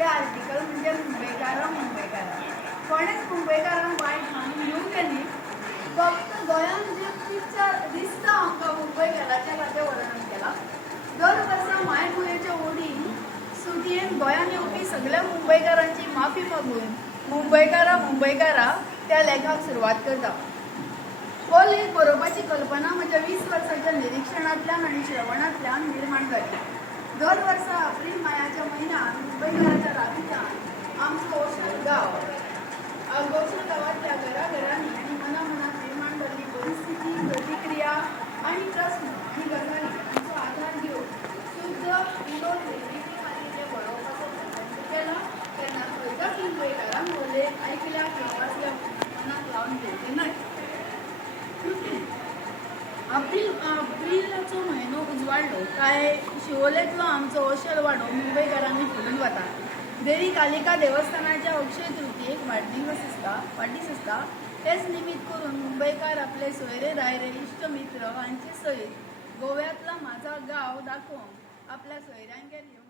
ते आर्टिकल म्हणजे मुंबईकारा कोणेच मुंबईकारांक वायट म्हणून येवंक न्ही. फक्त गोंयांत जे पिक्चर दिसता आमकां मुंबईकाराच्या खातीर वर्णन केला. दर वर्सा मायभुंयेच्या ओडी सुटयेन गोंयांत येवपी सगळ्या मुंबईकारांची माफी मागून मुंबईकारा त्या लेखाक सुरवात करता. हो लेख बरोवपाची कल्पना म्हज्या 20 वर्सांच्या निरीक्षणांतल्यान आनी श्रवणांतल्यान निर्माण जाली. दर वर्सा एप्रील मायाच्या म्हयन्यात मुंबईकाराच्या रातींतल्यान आमचो ओशन गांव गोंयच्या गांवांतल्या घराघरांनी आनी मनामनात निर्माण जाल्ली परिस्थिती, प्रतिक्रिया आनी प्रस्न आनी गजाली हांचो आधार घेवन शुद्ध विनोद निर्मिती खातीर बरोवपाचो प्रयत्न केला. तेन्ना खंयच्याच मुंबईकारांक हो लेख ऐकल्या किंवा वाचल्या मनाक लावन घेवचे न्हय. एप्रिलाचो म्हयनो उजवाडलो काय शिवोलेंतलो आमचो ओशेल वाडो मुंबईकारांनी फुलून वता. देवी कालिका देवस्थानाच्या अक्षय तृतीयेक वाडदीस आसता. तेच निमित्त करून मुंबईकार आपले सोयरे दायरे इश्ट मित्र हांचे सयत गोव्यातला माझा गांव दाखोवंक आपल्या सोयऱ्यांगेर येवंक